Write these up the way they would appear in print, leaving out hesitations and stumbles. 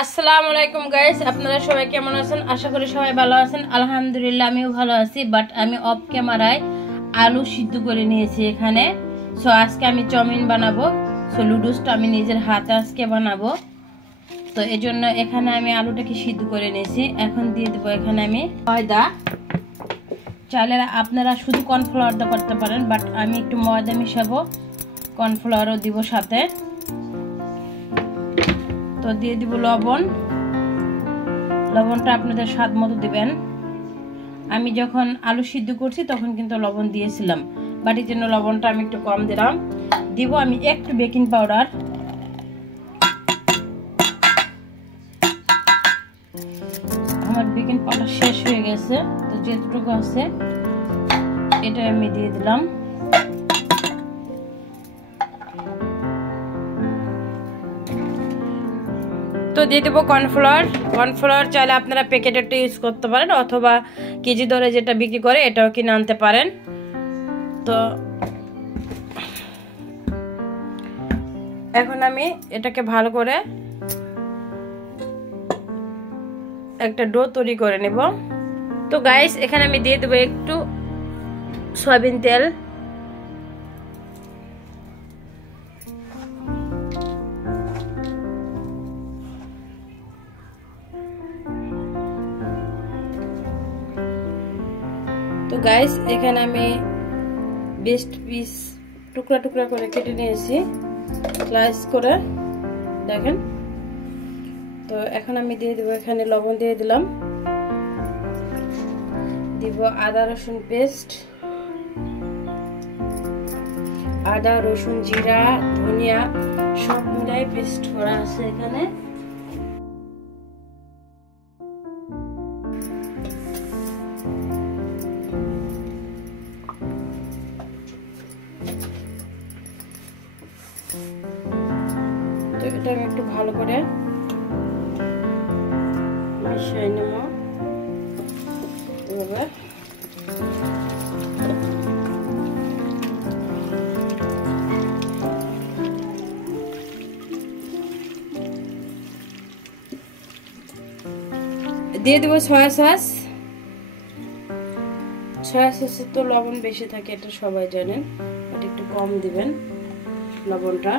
আসসালামু আলাইকুম গাইস, আপনারা সবাই কেমন আছেন? আশা করি সবাই ভালো আছেন। আলহামদুলিল্লাহ আমিও ভালো আছি। বাট আমি অফ ক্যামেরায় আলু সিদ্ধ করে নিয়েছি এখানে। সো আজকে আমি চাউমিন বানাবো। সো লুডুসটা আমি নিজের হাতে আজকে বানাবো। তো এই জন্য এখানে আমি আলুটাকে সিদ্ধ করে নিয়েছি। এখন দিয়ে দেবো এখানে আমি ময়দা। চাইলে আপনারা শুধু কর্নফ্লাওয়ার দিয়ে করতে পারেন, বাট আমি একটু ময়দা মিশাবো, কর্নফ্লাওয়ারও দিব সাথে। তো দিয়ে দিব লবণ। লবণটা আপনাদের স্বাদ মতো দিবেন। আমি যখন আলু সিদ্ধ করছি তখন কিন্তু লবণ দিয়েছিলাম, বাট এই জন্য লবণটা আমি একটু কম দিলাম। দিব আমি একটু বেকিং পাউডার। আমার বেকিং পাউডার শেষ হয়ে গেছে, তো যেটুকু আছে এটা আমি দিয়ে দিলাম। তো দিয়ে দেবো কর্নফ্লাওয়ার। কর্নফ্লাওয়ার চাইলে আপনারা প্যাকেটেরটা ইউজ করতে পারেন, অথবা কেজি দরে যেটা বিক্রি করে এটাও কিনে আনতে পারেন। তো এখন আমি এটাকে ভালো করে একটা ডো তৈরি করে নেব। তো গাইস এখানে আমি দিয়ে দেবো একটু সয়াবিন তেল। তো গাইস এখানে আমি 20 পিস টুকরা টুকরা করে কেটে নিয়েছি, স্লাইস করে দেখেন। তো এখন আমি দিয়ে দেবো এখানে লবণ দিয়ে দিলাম, দিব আদা রসুন পেস্ট, আদা রসুন জিরা ধনিয়া সব মিলাই পেস্ট করা আছে এখানে। তো এটা আমি একটু ভালো করে মিশিয়ে নেব এভাবে। দিয়ে দেবো সয়া সস। সয়া সসে তো লবণ বেশি থাকে, এটা সবাই জানেন, বাট একটু কম দিবেন লবণটা।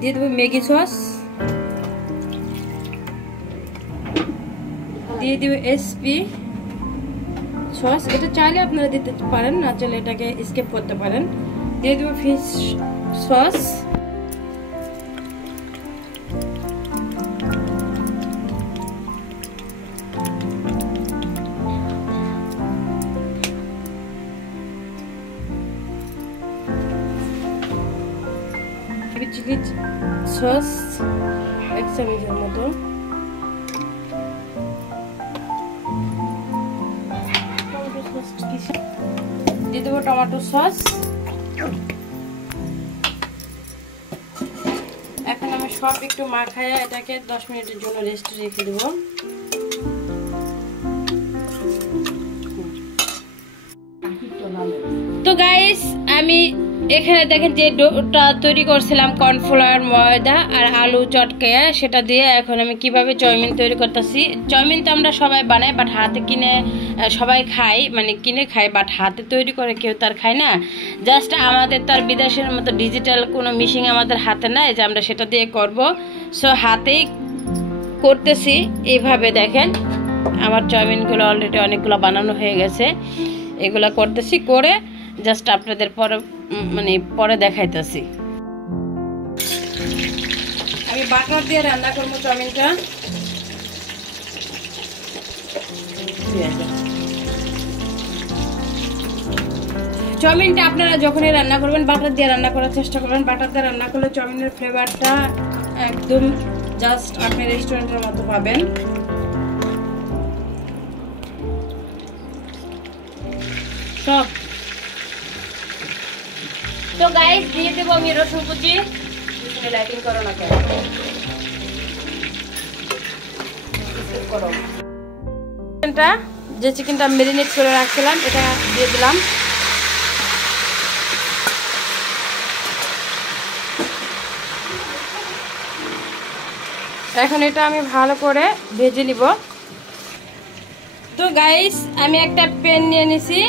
দিয়ে দেবো ম্যাগি সস, দিয়ে দেবো এসপি সস। এটা চাইলে আপনারা দিতে পারেন, না চাইলে এটাকে স্কিপ করতে পারেন। দিয়ে দেবো ফিশ সস, চিলি সস 1 চামচের মতো, দিয়ে দেবো টমেটো সস। এখন আমি সব একটু মাখায় এটাকে 10 মিনিটের জন্য রেস্টে রেখে দেবো। তো গাইস আমি এখানে দেখেন যে ডোটা তৈরি করছিলাম কর্নফ্লাওয়ার ময়দা আর আলু চটকে, সেটা দিয়ে এখন আমি কিভাবে চাউমিন তৈরি করতেছি। চাউমিন তো আমরা সবাই বানাই, বাট হাতে কিনে সবাই খাই, মানে কিনে খাই, বাট হাতে তৈরি করে কেউ তার খায় না। জাস্ট আমাদের তো আর বিদেশের মতো ডিজিটাল কোনো মেশিন আমাদের হাতে নাই যে আমরা সেটা দিয়ে করব। সো হাতেই করতেছি এইভাবে। দেখেন আমার চাউমিনগুলো অলরেডি অনেকগুলো বানানো হয়ে গেছে। এগুলো করতেছি, করে জাস্ট আপনাদের পরে দেখাইতেছি। আমি বাটার দিয়ে রান্না করবো চাউমিনটা। চাউমিনটা আপনারা যখনই রান্না করবেন বাটার দিয়ে রান্না করার চেষ্টা করবেন। বাটার দিয়ে রান্না করলে চাউমিনের ফ্লেভারটা একদম জাস্ট আপনি রেস্টুরেন্টের মতো পাবেন। সব তো গাইস দিয়ে দেবো আমি রসুন কুচি। লাইটিং করো না কেন, যে চিকেনটা মেরিনেট করে রাখছিলাম এটা দিয়ে দিলাম। এখন এটা আমি ভালো করে ভেজে নিব। তো গাইস আমি একটা প্যান নিয়ে নিছি,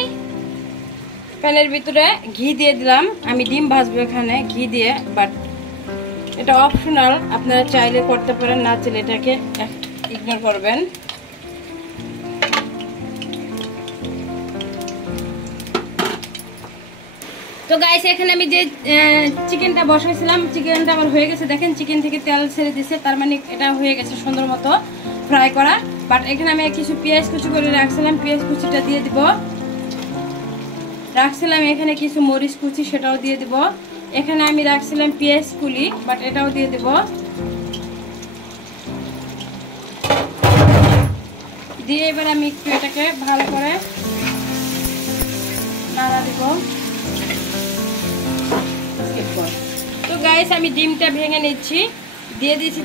প্যানের ভিতরে ঘি দিয়ে দিলাম। আমি ডিম ভাজবো এখানে ঘি দিয়ে, বাট এটা অপশনাল, আপনারা চাইলে করতে পারেন, না চাইলে এটাকে ইগনোর করবেন। তো গাইস এখানে আমি যে চিকেনটা বসাইছিলাম, চিকেনটা আমার হয়ে গেছে। দেখেন চিকেন থেকে তেল ছেড়ে দিছে, তার মানে এটা হয়ে গেছে সুন্দর মতো ফ্রাই করা। বাট এখানে আমি কিছু পেঁয়াজ কুচি করে রাখছিলাম, পেঁয়াজ কুচিটা দিয়ে দিব। রাখছিলাম এখানে কিছু মরিচ কুচি, সেটাও দিয়ে দিব। এখানে আমি রাখছিলাম পেঁয়াজ কুলি, বাট এটাও দিয়ে দিব। দিয়ে এবার আমি একটু এটাকে ভালো করে নাড়া দিব। তো গাইস আমি ডিমটা ভেঙে নিচ্ছি, দিয়ে দিচ্ছি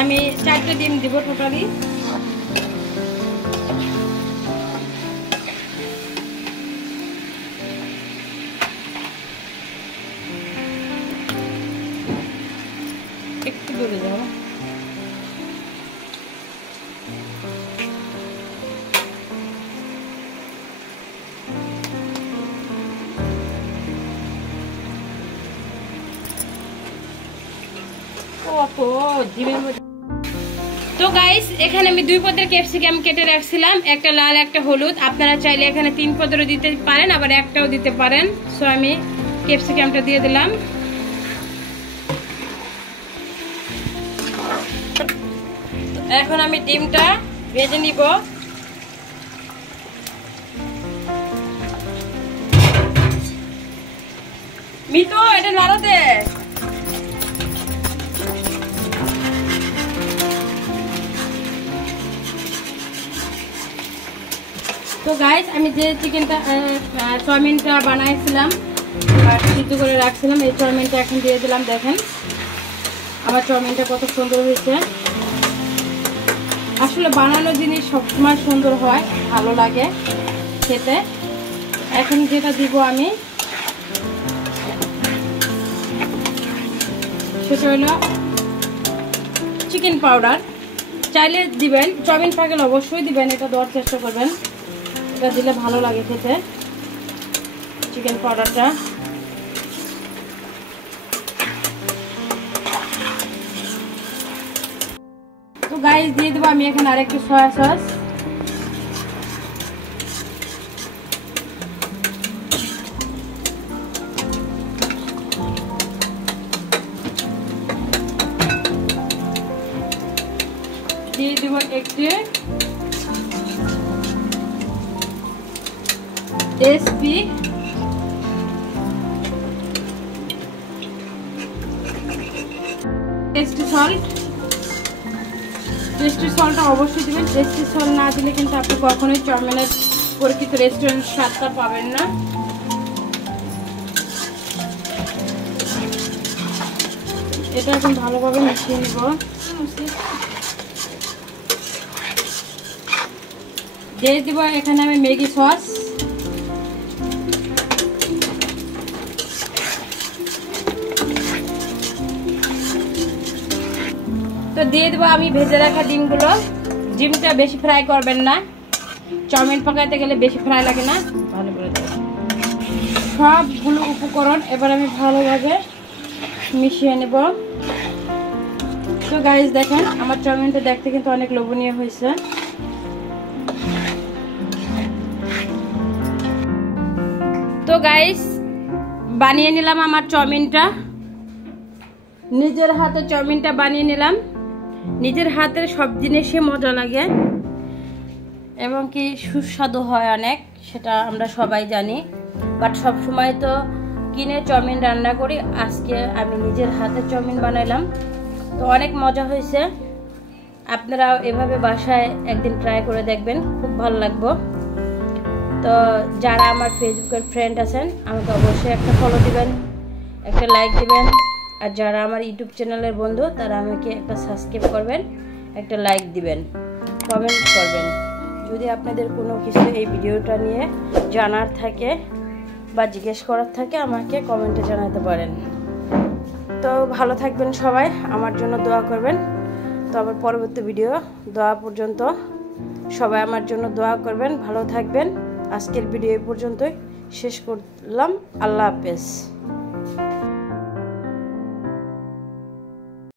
আমি 4টে ডিম দিব টোটালি। একটু দূরে যাও। তো গাইস এখানে আমি 2 পদের ক্যাপসিকাম কেটে রাখছিলাম, একটা লাল একটা হলুদ। আপনারা চাইলে এখানে 3 পদেরও দিতে পারেন, আবার একটাও দিতে পারেন। সো আমি ক্যাপসিকামটা দিয়ে দিলাম। এখন আমি ডিমটা ভেজে নিব। মিতু এটা নাড়া দে। তো গাইস আমি যে চিকেনটা চাউমিনটা বানাইছিলাম আর সিদ্ধ করে রাখছিলাম, এই চাউমিনটা এখন দিয়ে দিলাম। দেখেন আমার চাউমিনটা কত সুন্দর হয়েছে। আসলে বানানো জিনিস সবসময় সুন্দর হয়, ভালো লাগে খেতে। এখন যেটা দিব আমি সেটা হলো চিকেন পাউডার। চাইলে দিবেন, চাউমিন পাকেল অবশ্যই দিবেন, এটা দেওয়ার চেষ্টা করবেন, এটা দিলে ভালো লাগে খেতে চিকেন পাউডারটা। তো গাইস দিয়ে দেবো আমি এখানে আরেকটু সয়া সস। দিয়ে দেবো একটু টেস্টি সল্ট। টেস্টি সল্টটা অবশ্যই দিবেন, টেস্টি সল্ট না দিলে কিন্তু আপনি কখনোই চাউমিনের পরিচিত রেস্টুরেন্ট স্বাদটা পাবেন না। এটা এখন ভালোভাবে মিশিয়ে নিব। দিয়ে দিব এখানে আমি ম্যাগি সস। তো দিয়ে দেবো আমি ভেজে রাখা ডিমগুলো। ডিমটা বেশি ফ্রাই করবেন না, চাউমিন পাকাইতে গেলে বেশি ফ্রাই লাগে না। ভালো করে দেবো সবগুলো উপকরণ, এবার আমি ভালোভাবে মিশিয়ে নেব। তো গাইস দেখেন আমার চাউমিনটা দেখতে কিন্তু অনেক লোভনীয় হয়েছে। তো গাইস বানিয়ে নিলাম আমার চাউমিনটা, নিজের হাতে চাউমিনটা বানিয়ে নিলাম। নিজের হাতের সব জিনিসই মজা লাগে এবং কি সুস্বাদু হয় অনেক, সেটা আমরা সবাই জানি। বাট সব সময় তো কিনে চাউমিন রান্না করি, আজকে আমি নিজের হাতে চাউমিন বানাইলাম, তো অনেক মজা হয়েছে। আপনারাও এভাবে বাসায় একদিন ট্রাই করে দেখবেন, খুব ভালো লাগবে। তো যারা আমার ফেসবুকের ফ্রেন্ড আছেন আমাকে অবশ্যই একটা ফলো দিবেন, একটা লাইক দিবেন। আর যারা আমার ইউটিউব চ্যানেলের বন্ধু তারা আমাকে একটা সাবস্ক্রাইব করবেন, একটা লাইক দিবেন, কমেন্ট করবেন। যদি আপনাদের কোনো কিছু এই ভিডিওটা নিয়ে জানার থাকে বা জিজ্ঞেস করার থাকে আমাকে কমেন্টে জানাতে পারেন। তো ভালো থাকবেন সবাই, আমার জন্য দোয়া করবেন। তো আবার পরবর্তী ভিডিও দোয়া পর্যন্ত সবাই আমার জন্য দোয়া করবেন, ভালো থাকবেন। আজকের ভিডিও এই পর্যন্তই শেষ করলাম। আল্লাহ হাফেজ।